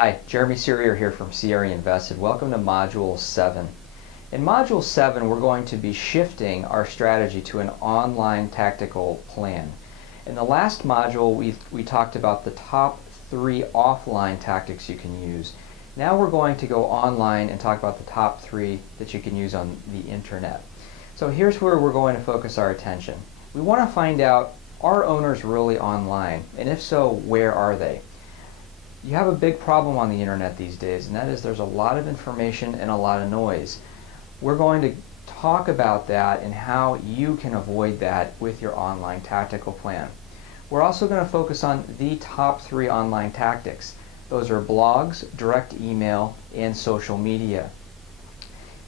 Hi, Jeremy Serrier here from CRE Invested. Welcome to Module 7. In Module 7, we're going to be shifting our strategy to an online tactical plan. In the last module, we talked about the top 3 offline tactics you can use. Now we're going to go online and talk about the top 3 that you can use on the internet. So here's where we're going to focus our attention. We want to find out, are owners really online? And if so, where are they? You have a big problem on the internet these days, and that is there's a lot of information and a lot of noise. We're going to talk about that and how you can avoid that with your online tactical plan. We're also going to focus on the top 3 online tactics. Those are blogs, direct email, and social media.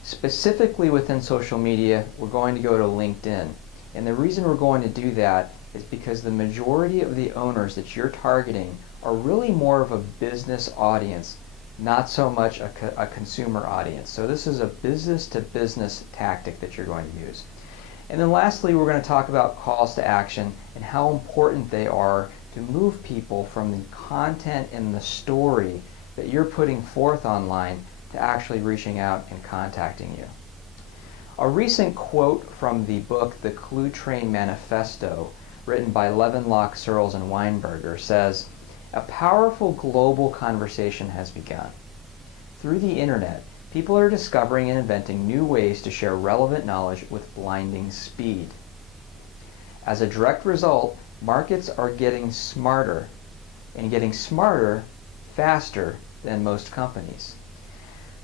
Specifically within social media, we're going to go to LinkedIn. And the reason we're going to do that is because the majority of the owners that you're targeting are really more of a business audience, not so much a consumer audience. So this is a business-to-business tactic that you're going to use. And then lastly, we're going to talk about calls to action and how important they are to move people from the content and the story that you're putting forth online to actually reaching out and contacting you. A recent quote from the book The Clue Train Manifesto, written by Levenlock, Searles, and Weinberger, says, "A powerful global conversation has begun. Through the internet, people are discovering and inventing new ways to share relevant knowledge with blinding speed. As a direct result, markets are getting smarter faster than most companies."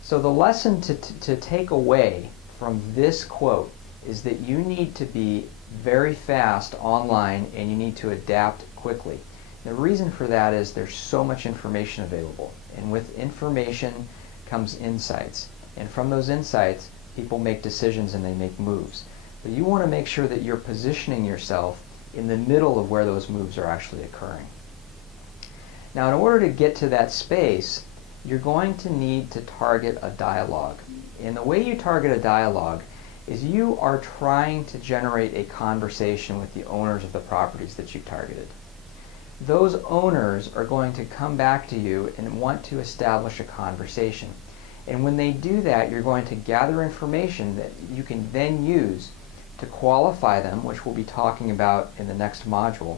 So the lesson to take away from this quote is that you need to be very fast online and you need to adapt quickly. The reason for that is there's so much information available, and with information comes insights, and from those insights people make decisions and they make moves. But you want to make sure that you're positioning yourself in the middle of where those moves are actually occurring. Now, in order to get to that space, you're going to need to target a dialogue. And the way you target a dialogue is you are trying to generate a conversation with the owners of the properties that you've targeted. Those owners are going to come back to you and want to establish a conversation. And when they do that, you're going to gather information that you can then use to qualify them, which we'll be talking about in the next module,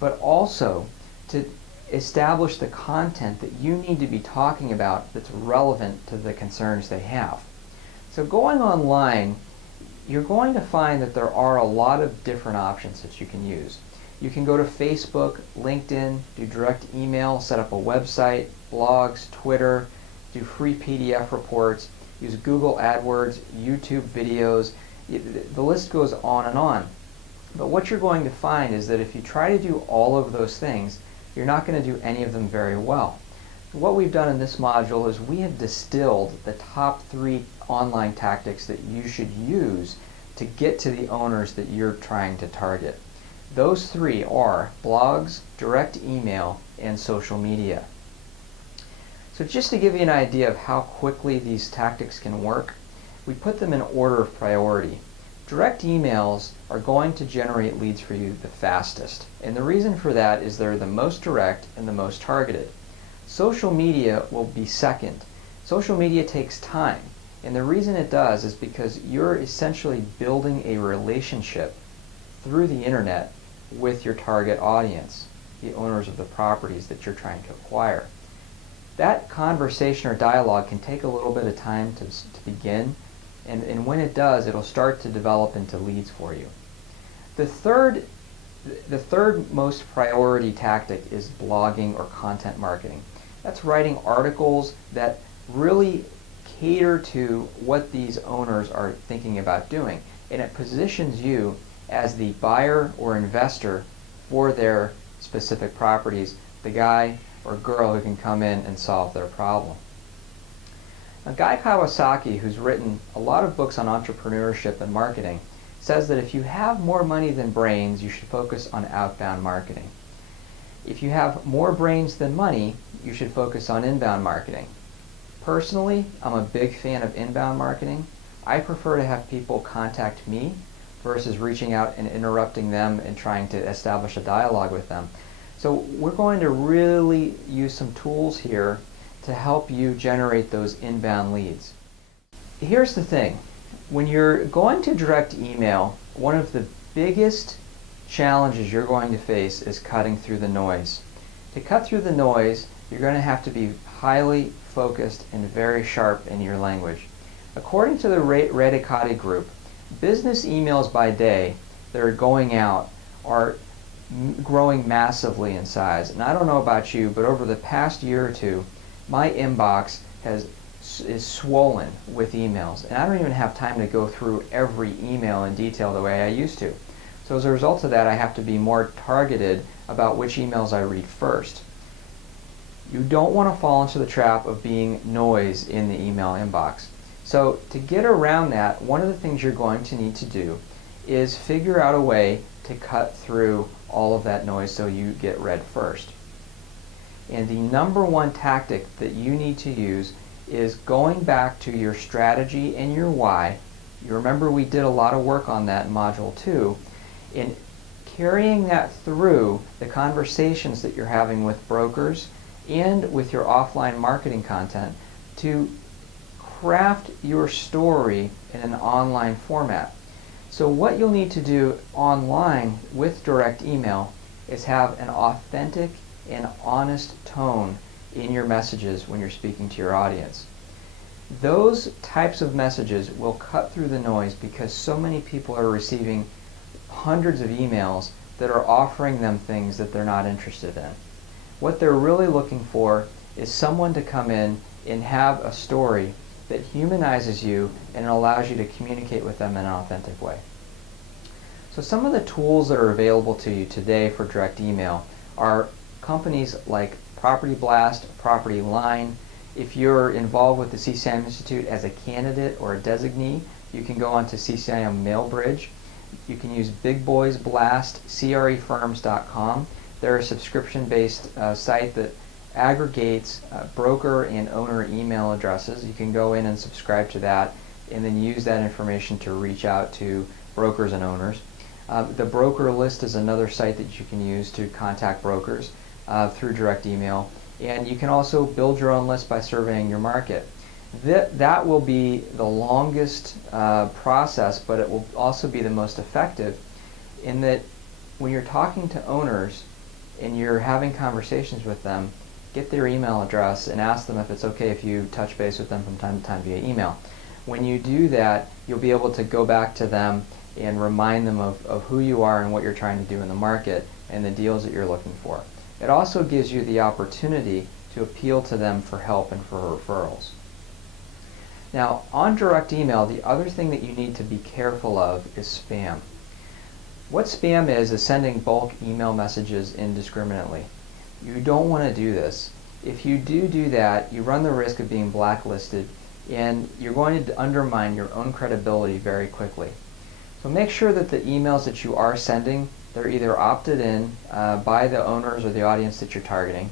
but also to establish the content that you need to be talking about that's relevant to the concerns they have. So going online, you're going to find that there are a lot of different options that you can use. You can go to Facebook, LinkedIn, do direct email, set up a website, blogs, Twitter, do free PDF reports, use Google AdWords, YouTube videos. The list goes on and on. But what you're going to find is that if you try to do all of those things, you're not going to do any of them very well. What we've done in this module is we have distilled the top 3 online tactics that you should use to get to the owners that you're trying to target. Those 3 are blogs, direct email, and social media. So just to give you an idea of how quickly these tactics can work, we put them in order of priority. Direct emails are going to generate leads for you the fastest, and the reason for that is they're the most direct and the most targeted. Social media will be second. Social media takes time, and the reason it does is because you're essentially building a relationship through the internet with your target audience, the owners of the properties that you're trying to acquire. That conversation or dialogue can take a little bit of time to begin, and when it does, it'll start to develop into leads for you. The third most priority tactic is blogging or content marketing. That's writing articles that really cater to what these owners are thinking about doing, and it positions you as the buyer or investor for their specific properties, the guy or girl who can come in and solve their problem. Now, Guy Kawasaki, who's written a lot of books on entrepreneurship and marketing, says that if you have more money than brains, you should focus on outbound marketing. If you have more brains than money, you should focus on inbound marketing. Personally, I'm a big fan of inbound marketing. I prefer to have people contact me versus reaching out and interrupting them and trying to establish a dialogue with them. So we're going to really use some tools here to help you generate those inbound leads. Here's the thing. When you're going to direct email, one of the biggest challenges you're going to face is cutting through the noise. To cut through the noise, you're going to have to be highly focused and very sharp in your language. According to the Redicati Group, business emails by day that are going out are growing massively in size. And I don't know about you, but over the past year or two, my inbox is swollen with emails, and I don't even have time to go through every email in detail the way I used to. So as a result of that, I have to be more targeted about which emails I read first. You don't want to fall into the trap of being noise in the email inbox. So to get around that, one of the things you're going to need to do is figure out a way to cut through all of that noise so you get read first. And the number one tactic that you need to use is going back to your strategy and your why. You remember we did a lot of work on that in Module 2, in carrying that through the conversations that you're having with brokers and with your offline marketing content to craft your story in an online format. So what you'll need to do online with direct email is have an authentic and honest tone in your messages when you're speaking to your audience. Those types of messages will cut through the noise because so many people are receiving hundreds of emails that are offering them things that they're not interested in. What they're really looking for is someone to come in and have a story that humanizes you and allows you to communicate with them in an authentic way. So some of the tools that are available to you today for direct email are companies like Property Blast, Property Line. If you're involved with the CCIM Institute as a candidate or a designee, you can go onto CCIM MailBridge. You can use Big Boys Blast, CREfirms.com. They're a subscription-based site that aggregates broker and owner email addresses. You can go in and subscribe to that and then use that information to reach out to brokers and owners. The Broker List is another site that you can use to contact brokers through direct email. And you can also build your own list by surveying your market. That will be the longest process, but it will also be the most effective in that when you're talking to owners and you're having conversations with them, get their email address and ask them if it's okay if you touch base with them from time to time via email. When you do that, you'll be able to go back to them and remind them of who you are and what you're trying to do in the market and the deals that you're looking for. It also gives you the opportunity to appeal to them for help and for referrals. Now, on direct email, the other thing that you need to be careful of is spam. What spam is sending bulk email messages indiscriminately. You don't want to do this. If you do that, you run the risk of being blacklisted and you're going to undermine your own credibility very quickly. So make sure that the emails that you are sending, they're either opted in by the owners or the audience that you're targeting,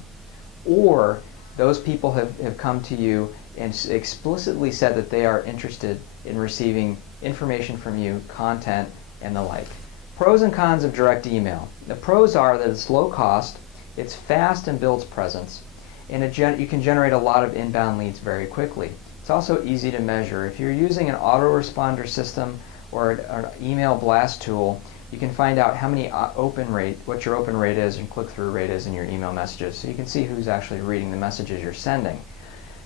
or those people have come to you and explicitly said that they are interested in receiving information from you, content, and the like. Pros and cons of direct email. The pros are that it's low cost, it's fast and builds presence, and you can generate a lot of inbound leads very quickly. It's also easy to measure. If you're using an autoresponder system or an email blast tool, you can find out how many what your open rate is and click-through rate is in your email messages, so you can see who's actually reading the messages you're sending.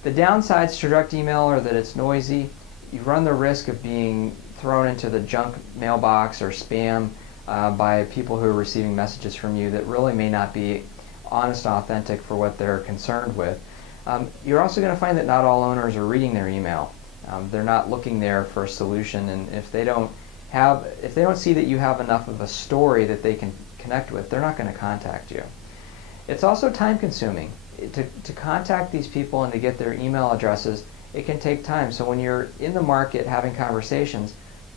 The downsides to direct email are that it's noisy. You run the risk of being thrown into the junk mailbox or spam by people who are receiving messages from you that really may not be honest and authentic for what they're concerned with. You're also going to find that not all owners are reading their email. They're not looking there for a solution, and if they don't see that you have enough of a story that they can connect with, they're not going to contact you. It's also time consuming. To contact these people and to get their email addresses, it can take time. So when you're in the market having conversations,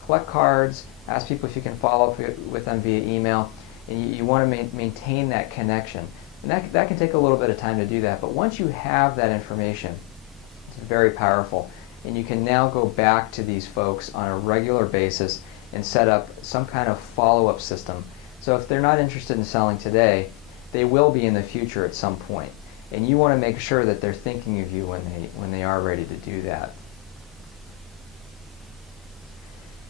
collect cards, ask people if you can follow up with them via email, and you want to maintain that connection. And that can take a little bit of time to do that, but once you have that information, it's very powerful. And you can now go back to these folks on a regular basis and set up some kind of follow-up system. So if they're not interested in selling today, they will be in the future at some point. and you want to make sure that they're thinking of you when they are ready to do that.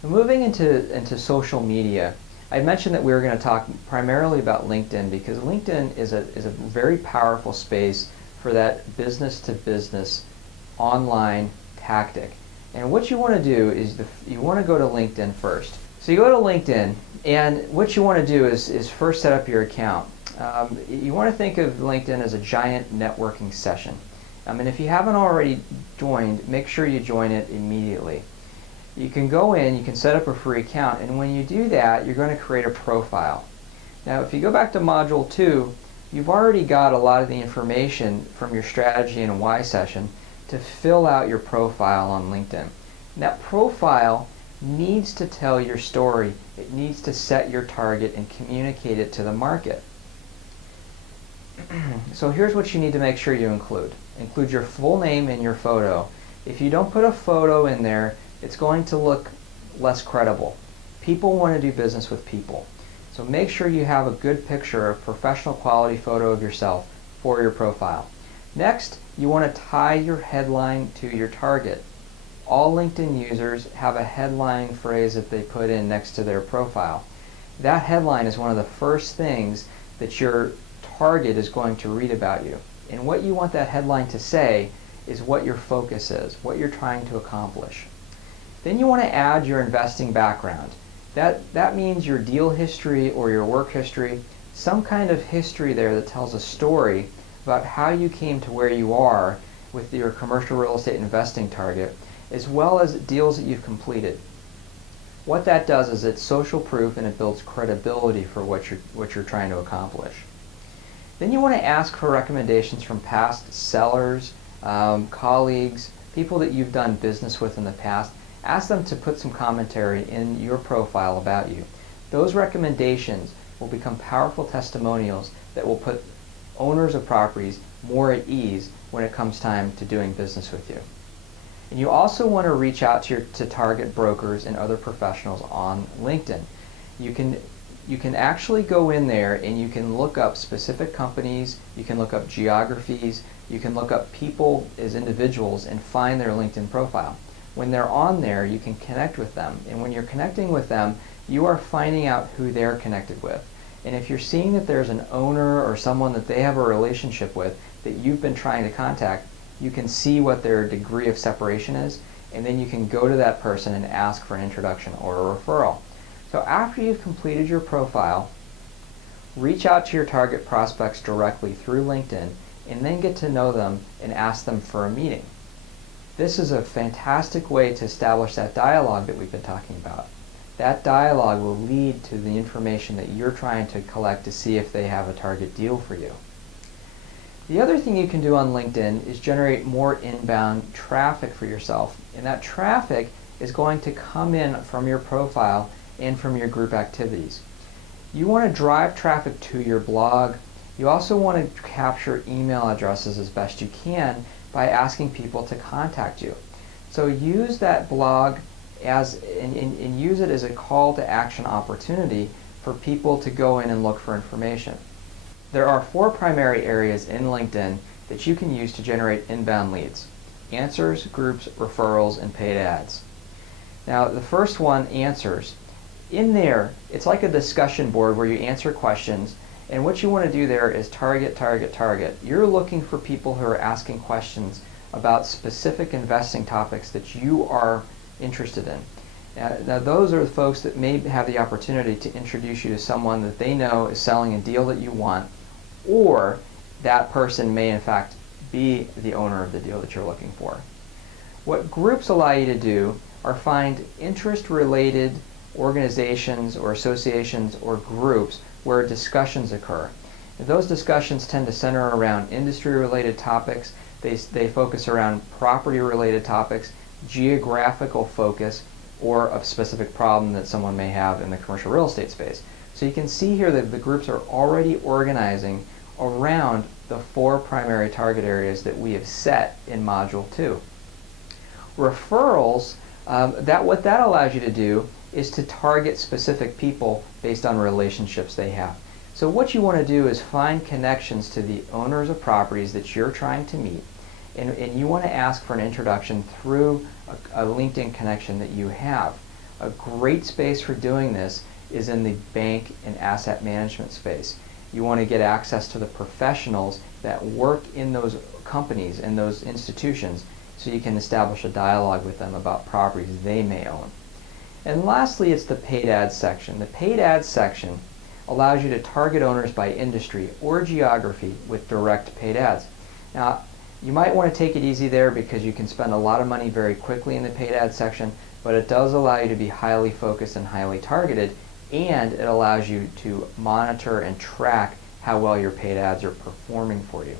Moving into social media, I mentioned that we were going to talk primarily about LinkedIn because LinkedIn is a very powerful space for that business-to-business online tactic. And what you want to do is you want to go to LinkedIn first. So you go to LinkedIn, and what you want to do is first set up your account. You want to think of LinkedIn as a giant networking session. And if you haven't already joined, make sure you join it immediately. You can go in, you can set up a free account, and when you do that, you're going to create a profile. Now, if you go back to Module 2, you've already got a lot of the information from your strategy and why session to fill out your profile on LinkedIn. And that profile needs to tell your story. It needs to set your target and communicate it to the market. So here's what you need to make sure you include. Include your full name and your photo. If you don't put a photo in there, it's going to look less credible. People want to do business with people. So make sure you have a good picture, a professional quality photo of yourself for your profile. Next, you want to tie your headline to your target. All LinkedIn users have a headline phrase that they put in next to their profile. That headline is one of the first things that your target is going to read about you. And what you want that headline to say is what your focus is, what you're trying to accomplish. Then you want to add your investing background. That means your deal history or your work history, some kind of history there that tells a story about how you came to where you are with your commercial real estate investing target, as well as deals that you've completed. What that does is it's social proof and it builds credibility for what you're trying to accomplish. Then you want to ask for recommendations from past sellers, colleagues, people that you've done business with in the past. Ask them to put some commentary in your profile about you. Those recommendations will become powerful testimonials that will put owners of properties more at ease when it comes time to doing business with you. And you also want to reach out to target brokers and other professionals on LinkedIn. You can actually go in there and you can look up specific companies, you can look up geographies, you can look up people as individuals and find their LinkedIn profile. When they're on there, you can connect with them. And when you're connecting with them, you are finding out who they're connected with. And if you're seeing that there's an owner or someone that they have a relationship with that you've been trying to contact, you can see what their degree of separation is, and then you can go to that person and ask for an introduction or a referral. So after you've completed your profile, reach out to your target prospects directly through LinkedIn, and then get to know them and ask them for a meeting. This is a fantastic way to establish that dialogue that we've been talking about. That dialogue will lead to the information that you're trying to collect to see if they have a target deal for you. The other thing you can do on LinkedIn is generate more inbound traffic for yourself. And that traffic is going to come in from your profile and from your group activities. You want to drive traffic to your blog. You also want to capture email addresses as best you can by asking people to contact you. So use that blog and use it as a call to action opportunity for people to go in and look for information. There are 4 primary areas in LinkedIn that you can use to generate inbound leads: answers, groups, referrals, and paid ads. Now the first one, answers. In there, it's like a discussion board where you answer questions, and what you want to do there is target, target, target. You're looking for people who are asking questions about specific investing topics that you are interested in. Now those are the folks that may have the opportunity to introduce you to someone that they know is selling a deal that you want, or that person may in fact be the owner of the deal that you're looking for. What groups allow you to do are find interest-related organizations or associations or groups where discussions occur. Those discussions tend to center around industry-related topics. They focus around property-related topics, geographical focus, or a specific problem that someone may have in the commercial real estate space. So you can see here that the groups are already organizing around the 4 primary target areas that we have set in Module 2. Referrals, what that allows you to do is to target specific people based on relationships they have. So what you want to do is find connections to the owners of properties that you're trying to meet, and you want to ask for an introduction through a LinkedIn connection that you have. A great space for doing this is in the bank and asset management space. You want to get access to the professionals that work in those companies and those institutions, so you can establish a dialogue with them about properties they may own. And lastly, it's the paid ads section. The paid ads section allows you to target owners by industry or geography with direct paid ads. Now, you might want to take it easy there because you can spend a lot of money very quickly in the paid ads section, but it does allow you to be highly focused and highly targeted, and it allows you to monitor and track how well your paid ads are performing for you.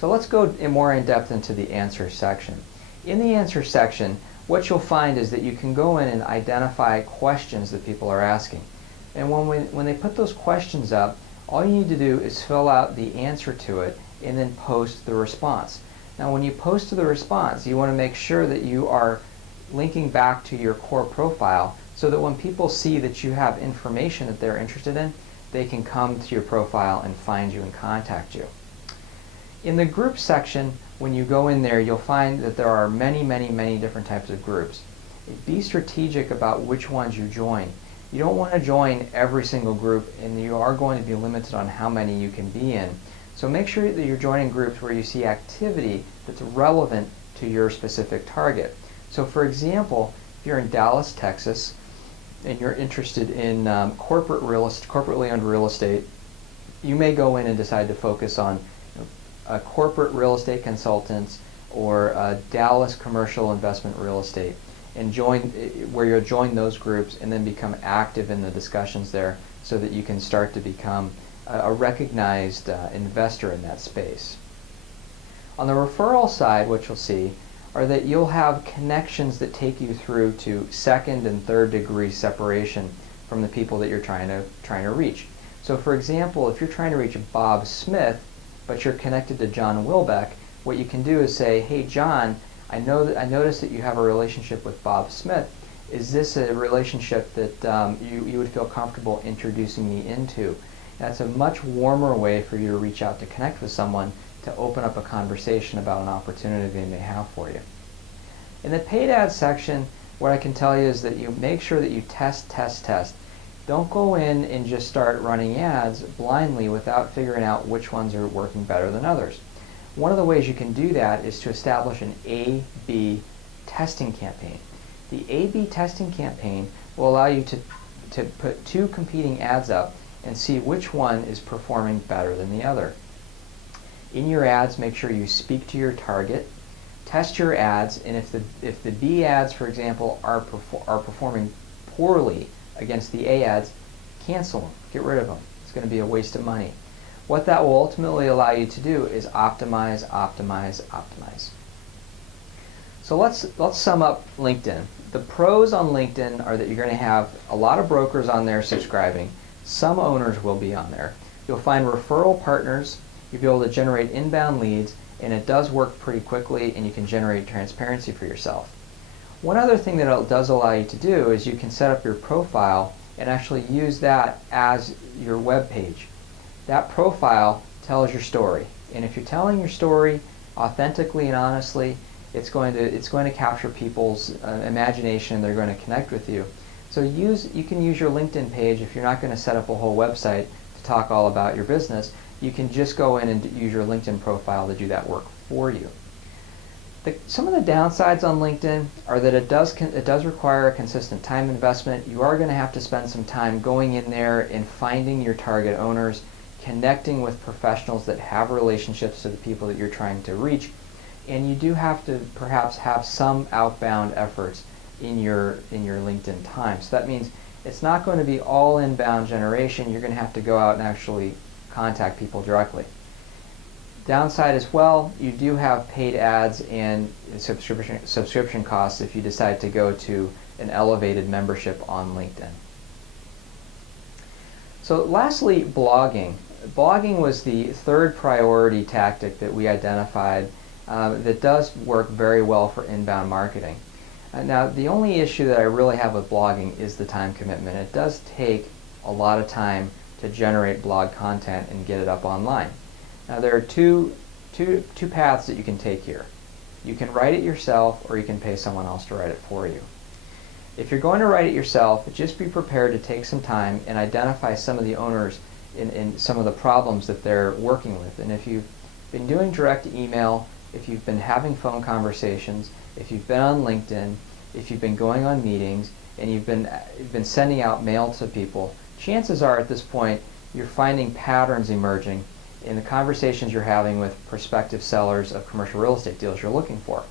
So let's go more in depth into the answer section. In the answer section, what you'll find is that you can go in and identify questions that people are asking. And when they put those questions up, all you need to do is fill out the answer to it and then post the response. Now when you post the response, you want to make sure that you are linking back to your core profile so that when people see that you have information that they're interested in, they can come to your profile and find you and contact you. In the group section, when you go in there, you'll find that there are many, many, many different types of groups. Be strategic about which ones you join. You don't want to join every single group, and you are going to be limited on how many you can be in. So make sure that you're joining groups where you see activity that's relevant to your specific target. So for example, if you're in Dallas, Texas, and you're interested in corporately owned real estate, you may go in and decide to focus on corporate real estate consultants or Dallas commercial investment real estate, and where you'll join those groups and then become active in the discussions there so that you can start to become a recognized investor in that space. On the referral side, what you'll see are that you'll have connections that take you through to second and third degree separation from the people that you're trying to reach. So for example, if you're trying to reach Bob Smith, but you're connected to John Wilbeck, what you can do is say, hey John, I noticed that you have a relationship with Bob Smith. Is this a relationship that you would feel comfortable introducing me into? That's a much warmer way for you to reach out to connect with someone, to open up a conversation about an opportunity they may have for you. In the paid ads section, what I can tell you is that you make sure that you test. Don't go in and just start running ads blindly without figuring out which ones are working better than others. One of the ways you can do that is to establish an A/B testing campaign. The A/B testing campaign will allow you to put two competing ads up and see which one is performing better than the other. In your ads, make sure you speak to your target, test your ads, and if the B ads, for example, are performing poorly against the A ads, cancel them, get rid of them. It's going to be a waste of money. What that will ultimately allow you to do is optimize. So let's sum up LinkedIn. The pros on LinkedIn are that you're going to have a lot of brokers on there subscribing. Some owners will be on there. You'll find referral partners. You'll be able to generate inbound leads, and it does work pretty quickly, and you can generate transparency for yourself. One other thing that it does allow you to do is you can set up your profile and actually use that as your web page. That profile tells your story, and if you're telling your story authentically and honestly, it's going to capture people's imagination, and they're going to connect with you. So you can use your LinkedIn page if you're not going to set up a whole website to talk all about your business. You can just go in and use your LinkedIn profile to do that work for you. Some of the downsides on LinkedIn are that it does require a consistent time investment. You are going to have to spend some time going in there and finding your target owners, connecting with professionals that have relationships to the people that you're trying to reach, and you do have to perhaps have some outbound efforts in your LinkedIn time. So that means it's not going to be all inbound generation. You're going to have to go out and actually contact people directly. Downside as well, you do have paid ads and subscription costs if you decide to go to an elevated membership on LinkedIn. So lastly, blogging. Blogging was the third priority tactic that we identified that does work very well for inbound marketing. Now, the only issue that I really have with blogging is the time commitment. It does take a lot of time to generate blog content and get it up online. Now there are two paths that you can take here. You can write it yourself, or you can pay someone else to write it for you. If you're going to write it yourself, just be prepared to take some time and identify some of the owners in some of the problems that they're working with. And if you've been doing direct email, if you've been having phone conversations, if you've been on LinkedIn, if you've been going on meetings, and you've been sending out mail to people, chances are at this point you're finding patterns emerging in the conversations you're having with prospective sellers of commercial real estate deals you're looking for.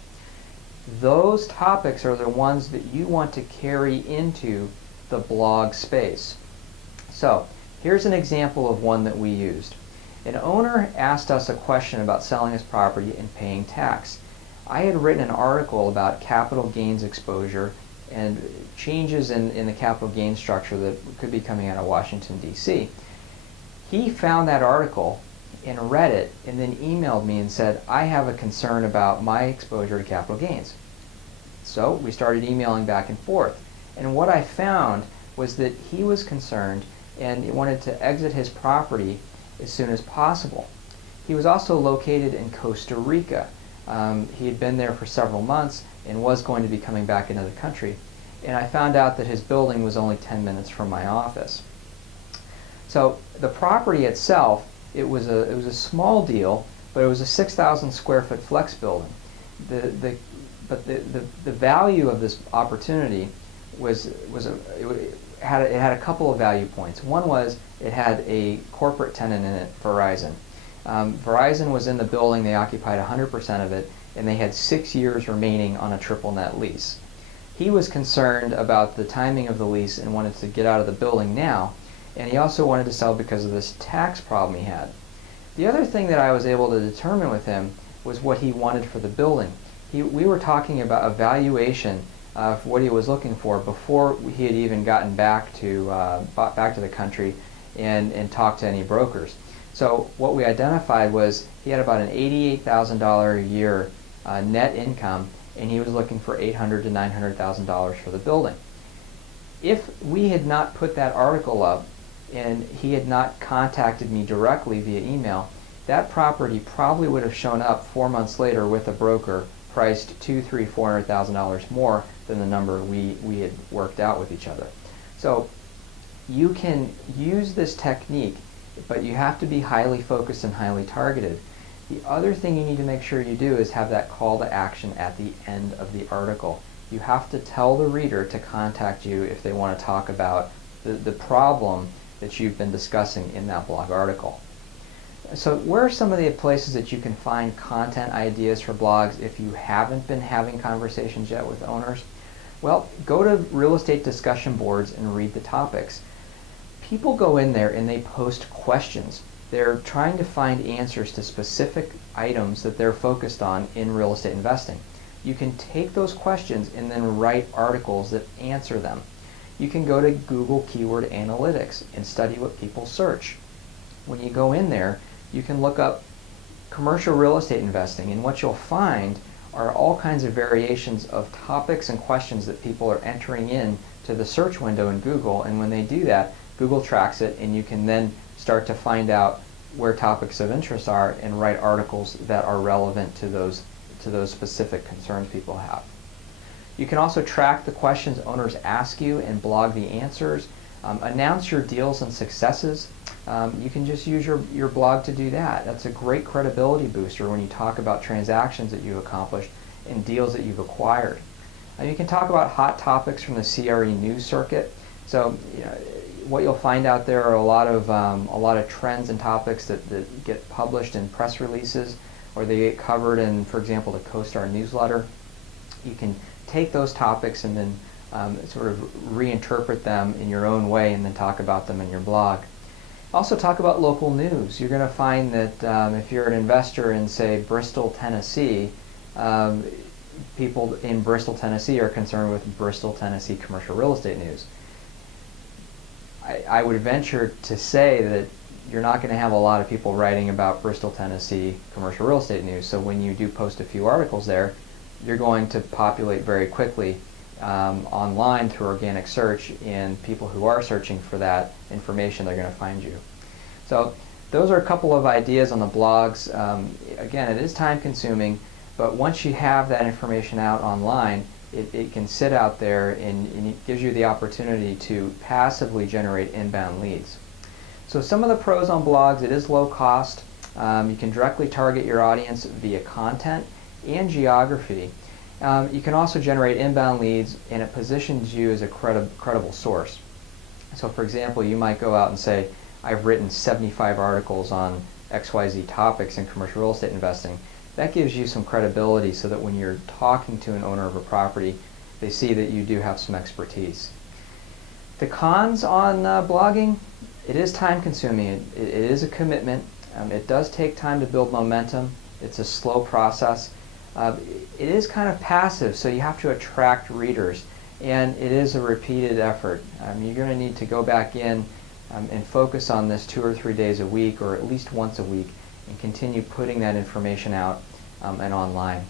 Those topics are the ones that you want to carry into the blog space. So here's an example of one that we used. An owner asked us a question about selling his property and paying tax. I had written an article about capital gains exposure and changes in the capital gains structure that could be coming out of Washington, D.C. He found that article and read it and then emailed me and said, I have a concern about my exposure to capital gains. So we started emailing back and forth. And what I found was that he was concerned and he wanted to exit his property as soon as possible. He was also located in Costa Rica. He had been there for several months and was going to be coming back into the country. And I found out that his building was only 10 minutes from my office. So the property itself, it was a small deal, but it was a 6,000 square foot flex building. The value of this opportunity it had a couple of value points. One was it had a corporate tenant in it, Verizon. Verizon was in the building, they occupied 100% of it, and they had 6 years remaining on a triple net lease. He was concerned about the timing of the lease and wanted to get out of the building now, and he also wanted to sell because of this tax problem he had. The other thing that I was able to determine with him was what he wanted for the building. We were talking about a valuation for what he was looking for before he had even gotten back to the country and talked to any brokers. So what we identified was he had about an $88,000 a year net income, and he was looking for $800,000 to $900,000 for the building. If we had not put that article up and he had not contacted me directly via email, that property probably would have shown up 4 months later with a broker priced $200,000, $300,000, $400,000 more than the number we had worked out with each other. So you can use this technique, but you have to be highly focused and highly targeted. The other thing you need to make sure you do is have that call to action at the end of the article. You have to tell the reader to contact you if they want to talk about the problem that you've been discussing in that blog article. So where are some of the places that you can find content ideas for blogs if you haven't been having conversations yet with owners? Well, go to real estate discussion boards and read the topics. People go in there and they post questions. They're trying to find answers to specific items that they're focused on in real estate investing. You can take those questions and then write articles that answer them. You can go to Google Keyword Analytics and study what people search. When you go in there, you can look up commercial real estate investing, and what you'll find are all kinds of variations of topics and questions that people are entering in to the search window in Google, and when they do that, Google tracks it, and you can then start to find out where topics of interest are and write articles that are relevant to those specific concerns people have. You can also track the questions owners ask you and blog the answers. Announce your deals and successes. You can just use your blog to do that. That's a great credibility booster when you talk about transactions that you've accomplished and deals that you've acquired. You can talk about hot topics from the CRE news circuit. So what you'll find out there are a lot of trends and topics that get published in press releases, or they get covered in, for example, the CoStar newsletter. You can take those topics and then sort of reinterpret them in your own way and then talk about them in your blog. Also talk about local news. You're going to find that if you're an investor in, say, Bristol, Tennessee, people in Bristol, Tennessee are concerned with Bristol, Tennessee commercial real estate news. I would venture to say that you're not going to have a lot of people writing about Bristol, Tennessee commercial real estate news. So when you do post a few articles there, you're going to populate very quickly online through organic search, and people who are searching for that information, they're going to find you. So those are a couple of ideas on the blogs. Again, it is time consuming, but once you have that information out online, it can sit out there, and it gives you the opportunity to passively generate inbound leads. So some of the pros on blogs: it is low cost. You can directly target your audience via content and geography. You can also generate inbound leads, and it positions you as a credible source. So for example, you might go out and say, I've written 75 articles on XYZ topics in commercial real estate investing. That gives you some credibility, so that when you're talking to an owner of a property, they see that you do have some expertise. The cons on blogging: it is time consuming. It is a commitment. It does take time to build momentum. It's a slow process. It is kind of passive, so you have to attract readers, and it is a repeated effort. You're going to need to go back in and focus on this 2 or 3 days a week, or at least once a week, and continue putting that information out and online.